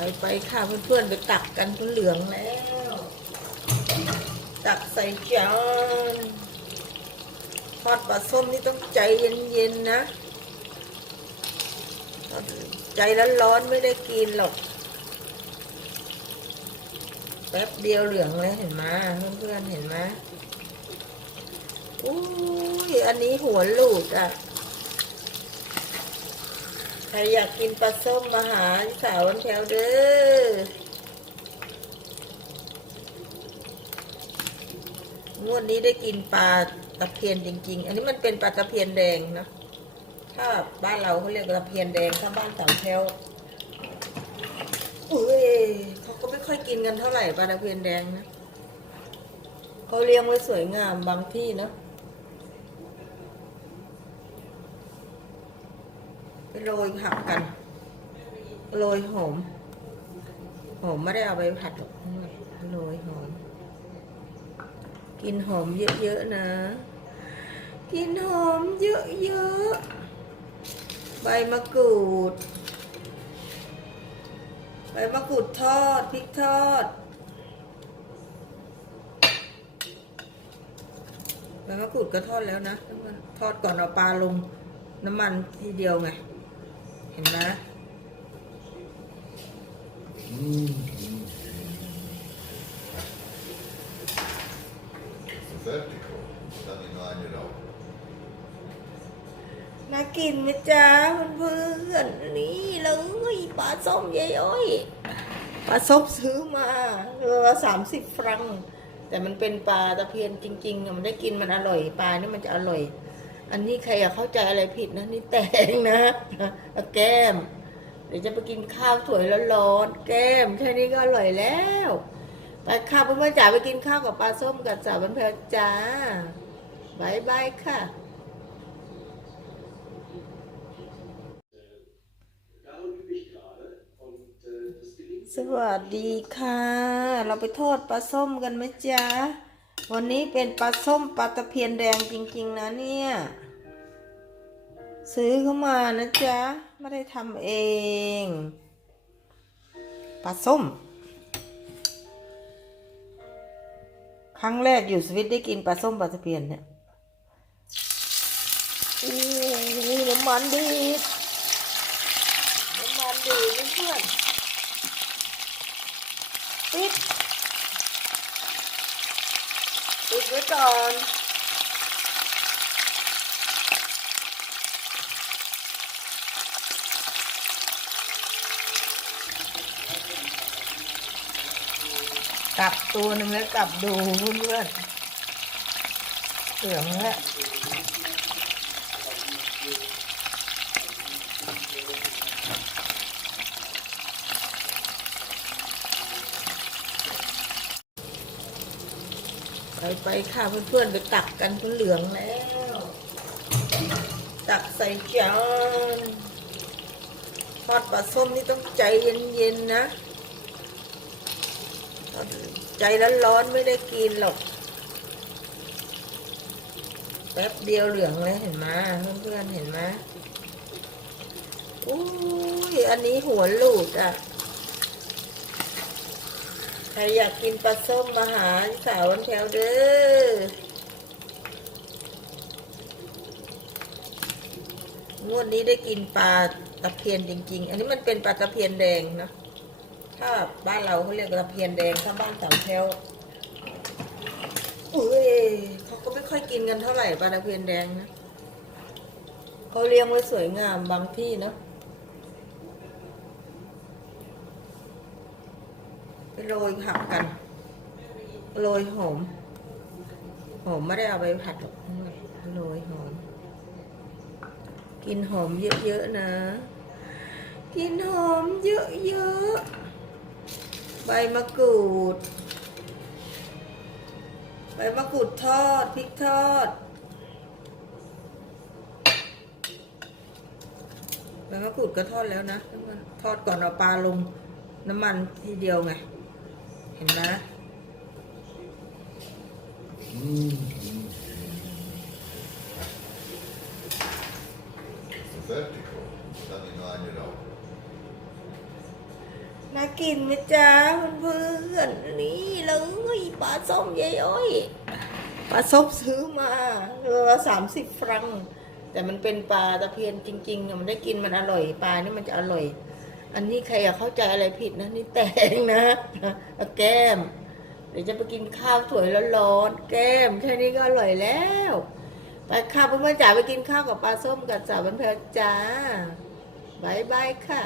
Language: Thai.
ไปไปค่ะเพื่อนๆไปตักกันจนเหลืองแล้ว ตักใส่จานทอดปลาส้มนี่ต้องใจเย็นๆนะใจร้อนๆไม่ได้กินหรอก แป๊บเดียวเหลืองเลยเห็นไหมเพื่อนๆเห็นไหมอุ้ยอันนี้หัวหลุดอะ ใครอยากกินปลาส้มมาหาสาววันแถวเด้องวดนี้ได้กินปลาตะเพียนจริง ๆ อันนี้มันเป็นปลาตะเพียนแดงนะ ถ้าบ้านเราเขาเรียกตะเพียนแดง ถ้าบ้านสาวแถวอุ้ยเขาก็ไม่ค่อยกินกันเท่าไหร่ปลาตะเพียนแดงนะเขาเลี้ยงไว้สวยงามบางที่นะ ไป โรยผักกันโรยหอมหอมไม่ได้เอาไปผัดหรอกโรยหอม กินหอมเยอะๆนะ กินหอมเยอะๆใบมะกรูดใบมะกรูดทอดพริกทอดใบมะกรูดก็ทอดแล้วนะทอดก่อนเอาปลาลงน้ำมันทีเดียวไง ห็นไหมน่ากินไหมจ๊ะเพื่อนๆนี่เลยปลาส้มยายอ้อยปลาส้มซื้อมาเรือละสามสิบฟรัง แต่มันเป็นปลาตะเพียนจริงๆมันได้กินมันอร่อย ปลานี่มันจะอร่อย อันนี้ใครอยากเข้าใจอะไรผิดนะนี่แตงนะแก้ม เดี๋ยวจะไปกินข้าวสวยร้อนๆแก้มแค่นี้ก็อร่อยแล้วไปค่ะเพื่อนๆจ๋าไปกินข้าวกับปลาส้มกับสาวบันเพลจ้าบายบายค่ะสวัสดีค่ะ เราไปทอดปลาส้มกันไหมจ๊ะ วันนี้เป็นปลาส้มปลาตะเพียนแดงจริง ๆ นะเนี่ย ซื้อเข้ามานะจ๊ะ ไม่ได้ทำเอง ปลาส้ม ครั้งแรกอยู่สวิตได้กินปลาส้มปลาตะเพียนเนี่ยอู้น้ำมันดีน้ำมันดีดเพื่อนปิดปิด ไว้ก่อนกลับตัวหนึ่งแล้วกลับดูเพื่อนๆเหลืองแล้ว ไปไปค่ะเพื่อนๆไปตักกันจนเหลืองแล้ว ตักใส่จานทอดปลาส้มนี่ต้องใจเย็นๆนะ ใจร้อนๆไม่ได้กินหรอก แป๊บเดียวเหลืองเลยเห็นไหมเพื่อนๆเห็นไหมอุ้ยอันนี้หัวหลุดอะ ครอยากกินปลาส้มมาหาสาววันแถวเด้องวดนี้ได้กินปลาตะเพียนจริง ๆ อันนี้มันเป็นปลาตะเพียนแดงนะ ถ้าบ้านเราเขาเรียกตะเพียนแดง ถ้าบ้านสามแถวอุ้ยเขาก็ไม่ค่อยกินกันเท่าไหร่ปลาตะเพียนแดงนะเขาเลี้ยงไว้สวยงามบางที่เนาะไป โรยผักกัน โรยหอม หอมไม่ได้เอาไปผัดหรอกโรยหอม กินหอมเยอะๆนะ กินหอมเยอะๆ ใบมะกรูด ใบมะกรูดทอด พริกทอดใบมะกรูดก็ทอดแล้วนะ ทอดก่อนเอาปลาลงน้ำมันทีเดียวไง เห็นไหมน่ากินไหมจ๊ะเพื่อนๆนี่เลยปลาส้มยายอ้อยปลาส้มซื้อมาโลละสามสิบฟรัง แต่มันเป็นปลาตะเพียนจริงๆเนี่ยมันได้กินมันอร่อยปลานี่มันจะอร่อย อันนี้ใครอยากเข้าใจอะไรผิดนะนี่แตงนะแก้ม เดี๋ยวจะไปกินข้าวสวยร้อนๆแก้มแค่นี้ก็อร่อยแล้ว ไปค่ะเพื่อนๆจ๋าไปกินข้าวกับปลาส้มกับสาวบันเทิงจ้าบายบายค่ะ